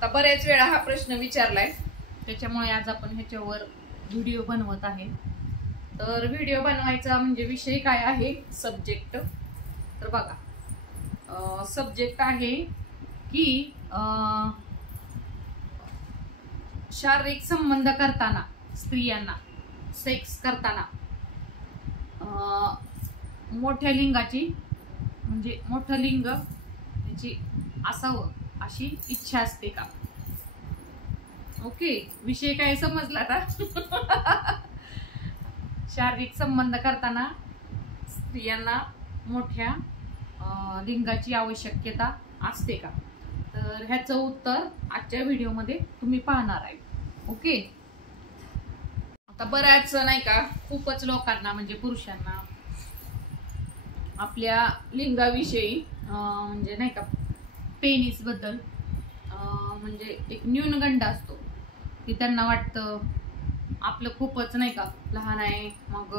आता बऱ्याच वेळा हा प्रश्न विचारलाय, त्याच्यामुळे आज आपण ह्याच्यावर व्हिडिओ बनवत आहे. तर व्हिडिओ बनवायचा म्हणजे विषय काय आहे, सब्जेक्ट. तर बघा, सब्जेक्ट आहे की शारीरिक संबंध करताना, स्त्रियांना सेक्स करताना मोठ्या लिंगाची म्हणजे मोठं लिंग त्याची असावं अशी इच्छा असते का? ओके, विषय काय समजला का? शारीरिक संबंध करताना स्त्रियांना मोठ्या लिंगाची आवश्यकता असते का? तर ह्याचं उत्तर आजच्या व्हिडिओमध्ये तुम्ही पाहणार आहे. ओके, आता बऱ्याच नाही का, खूपच लोकांना म्हणजे पुरुषांना आपल्या लिंगाविषयी म्हणजे नाही का, पेनिस बद्दल म्हणजे एक न्यूनगंड असतो की त्यांना वाटतं आपलं खूपच नाही का लहान आहे, मग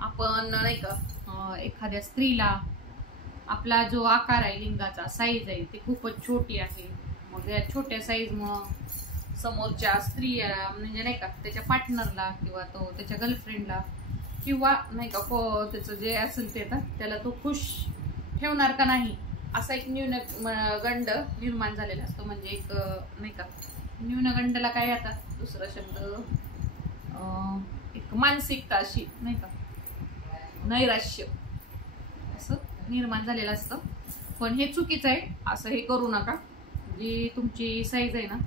आपण नाही का एखाद्या स्त्रीला आपला जो आकार आहे, लिंगाचा साईज आहे ती खूपच छोटी आहे. मग या छोट्या साईज मुळे समोरच्या स्त्रीला म्हणजे नाही का त्याच्या पार्टनरला किंवा तो त्याच्या गर्लफ्रेंडला किंवा नाही का त्याचं जे असेल ते त्याला तो खुश ठेवणार का नाही, असा एक न्यूनगंड निर्माण झालेला असतो. म्हणजे एक नाही का, न्यूनगंडला काय आता दुसरा शब्द, एक मानसिकता अशी नाही का, नैराश्य असं निर्माण झालेलं असतं. पण हे चुकीचं आहे, असं हे करू नका. जी तुमची साईज आहे ना,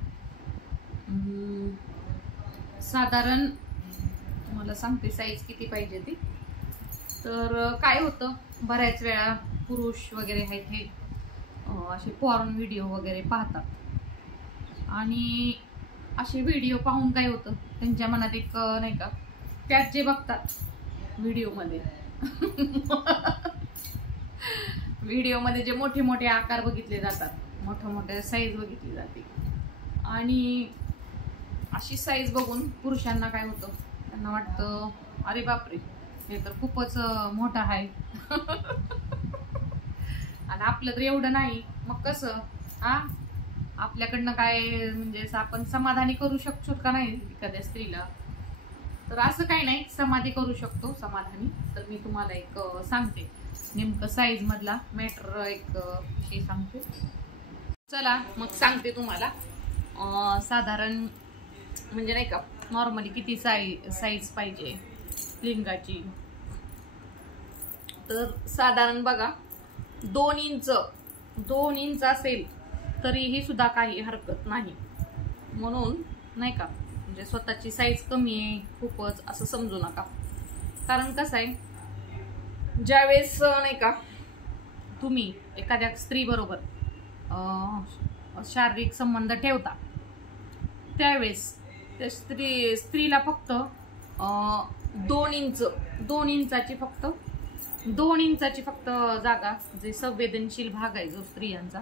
साधारण तुम्हाला सांगते साईज किती पाहिजे ती. तर काय होतं, बऱ्याच वेळा पुरुष वगैरे आहेत हे असे पॉर्न व्हिडिओ वगैरे पाहतात आणि असे व्हिडिओ पाहून काय होतं, त्यांच्या मनात एक नाही का, त्यात जे बघतात व्हिडिओमध्ये व्हिडिओमध्ये जे मोठे मोठे आकार बघितले जातात, मोठ्या मोठ्या साईज बघितली जाते आणि अशी साईज बघून पुरुषांना काय होतं, त्यांना वाटतं अरे बापरे हे तर खूपच मोठा आहे आणि आपलं तर एवढं नाही. मग कसं आपल्याकडनं काय म्हणजे आपण समाधानी करू शकतो का नाही एखाद्या स्त्रीला? तर असं काही नाही, समाधी करू शकतो समाधानी. तर मी तुम्हाला एक सांगते नेमकं साईज मधला मॅटर एक विषय सांगते. चला मग सांगते तुम्हाला साधारण म्हणजे नाही का नॉर्मली किती साईज पाहिजे लिंगाची. तर साधारण बघा 2 इंच असेल तरीही सुद्धा काही हरकत नाही. म्हणून नाही का, म्हणजे स्वतःची साईज कमी आहे खूपच असं समजू नका. कारण कसं आहे, ज्यावेळेस नाही का तुम्ही एखाद्या स्त्री बरोबर शारीरिक संबंध ठेवता, त्यावेळेस त्या स्त्रीला फक्त 2 इंचाची फक्त जागा, जे संवेदनशील भाग आहे जो स्त्रियांचा,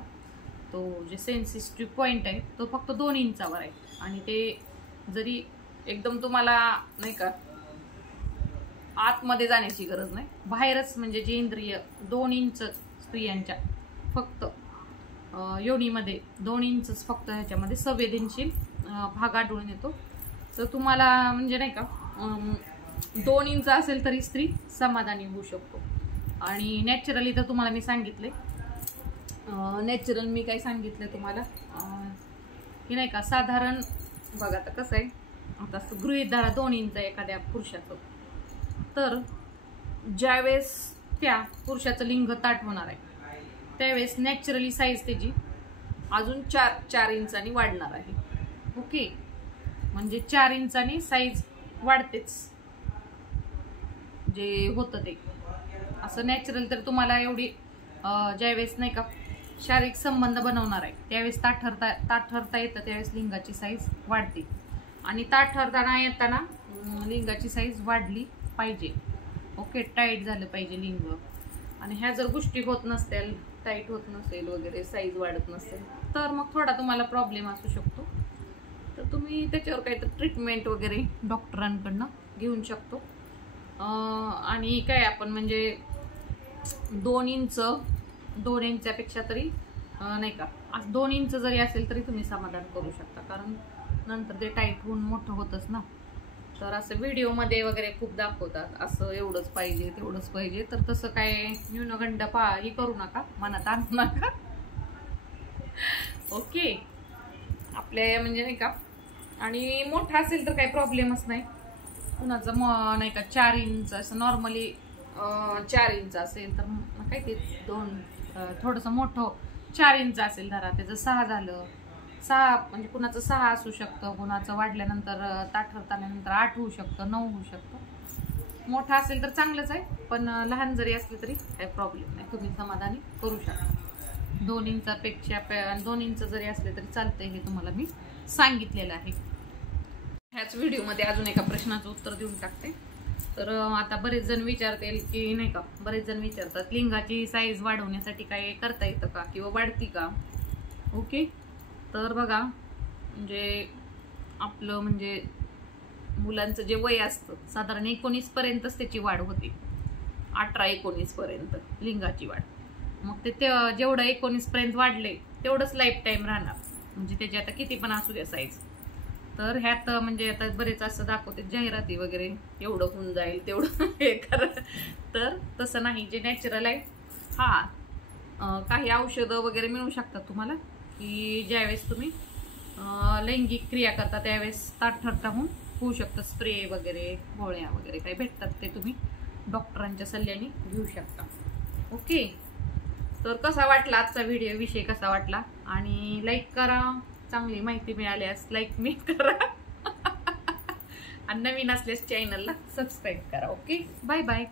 तो जे सेन्सिटिव्ह पॉइंट आहे तो फक्त 2 इंचावर आहे. आणि ते जरी एकदम तुम्हाला नाही का आतमध्ये जाण्याची गरज नाही, बाहेरच म्हणजे जे इंद्रिय 2 इंच स्त्रियांच्या फक्त योनीमध्ये 2 इंचच फक्त ह्याच्यामध्ये संवेदनशील भाग आढळून येतो. तर तुम्हाला म्हणजे नाही का 2 इंच असेल तरी स्त्री समाधानी होऊ शकतो. आणि नॅचरली तर तुम्हाला मी सांगितले, नॅचरल मी काय सांगितलं तुम्हाला की नाही का, साधारण बघा आता कसं आहे, आता गृहीत धरा 2 इंच एखाद्या पुरुषाचं, तर ज्यावेळेस त्या पुरुषाचं लिंग ताठ होणार आहे त्यावेळेस नॅचरली साईज त्याची अजून 4 इंचांनी वाढणार आहे. ओके, म्हणजे 4 इंचांनी साईज वाढतेच जे होतं ते असं नॅचरल. तर तुम्हाला एवढी ज्यावेळेस नाही का शारीरिक संबंध बनवणार आहे त्यावेळेस ताठ ठरता येतं, त्यावेळेस लिंगाची साईज वाढते. आणि ताठ ठरताना येताना लिंगाची साईज वाढली पाहिजे. ओके, टाईट झालं पाहिजे लिंग. आणि ह्या जर गोष्टी होत नसतील, टाईट होत नसेल वगैरे, साईज वाढत नसेल, तर मग थोडा तुम्हाला प्रॉब्लेम असू शकतो. तर तुम्ही त्याच्यावर काहीतरी ट्रीटमेंट वगैरे डॉक्टरांकडनं घेऊन शकतो. आणि काय आपण म्हणजे 2 इंचापेक्षा तरी नाही का, असं 2 इंच जरी असेल तरी तुम्ही समाधान करू शकता, कारण नंतर ते टाईट होऊन मोठं होतच ना. तर असं व्हिडिओमध्ये वगैरे खूप दाखवतात असं एवढंच पाहिजे तेवढंच पाहिजे, तर तसं काय न्यूनगंड हे करू नका, मनात आणू नका. ओके, आपल्या म्हणजे नाही का, आणि मोठा असेल तर काही प्रॉब्लेमच नाही. कुणाचं नाही का 4 इंच असं नॉर्मली 4 इंच असेल तर काय ते 2 थोडंसं मोठं 4 इंच असेल धरा, त्याचं 6 झालं, 6 म्हणजे कुणाचं 6 असू शकतं, कुणाचं वाढल्यानंतर ताठ ठरतानंतर 8 होऊ शकतं, 9 होऊ शकतं. मोठा असेल तर चांगलंच आहे, पण लहान जरी असले तरी काही प्रॉब्लेम नाही, तुम्ही समाधानी करू शकता. 2 इंचापेक्षा 2 इंच जरी असले तरी चालतंय, हे तुम्हाला मी सांगितलेलं आहे. ह्याच व्हिडिओमध्ये अजून एका प्रश्नाचं उत्तर देऊन टाकते. तर आता बरेच जण विचारतील की नाही का, बरेच जण विचारतात लिंगाची साईज वाढवण्यासाठी काय करता येतं का किंवा वाढती का. ओके, तर बघा, म्हणजे आपलं म्हणजे मुलांचं जे वय असतं साधारण 19 पर्यंतच त्याची वाढ होते, 18-19 पर्यंत लिंगाची वाढ. मग ते जेवढं 19 पर्यंत वाढले तेवढंच लाईफ टाईम राहणार, म्हणजे त्याची आता किती पण असू द्या साईज. तर ह्यात म्हणजे आता बरेच असं दाखवते जाहिराती वगैरे, एवढं होऊन जाईल तेवढं हे करा, तर तसं नाही. जे नॅचरल आहे, काही औषधं वगैरे मिळू शकतात तुम्हाला, की ज्यावेळेस तुम्ही लैंगिक क्रिया करता त्यावेळेस ताठ ठरता होऊ शकतं. स्प्रे वगैरे, गोळ्या वगैरे काही भेटतात, ते तुम्ही डॉक्टरांच्या सल्ल्याने घेऊ शकता. ओके, तर कसा वाटला आजचा व्हिडिओ, विषय कसा वाटला, आणि लाईक करा, चांगली माहिती मिळाल्यास लाईक मी करा, आणि नवीन असल्यास चॅनलला सबस्क्राईब करा. Okay, bye bye.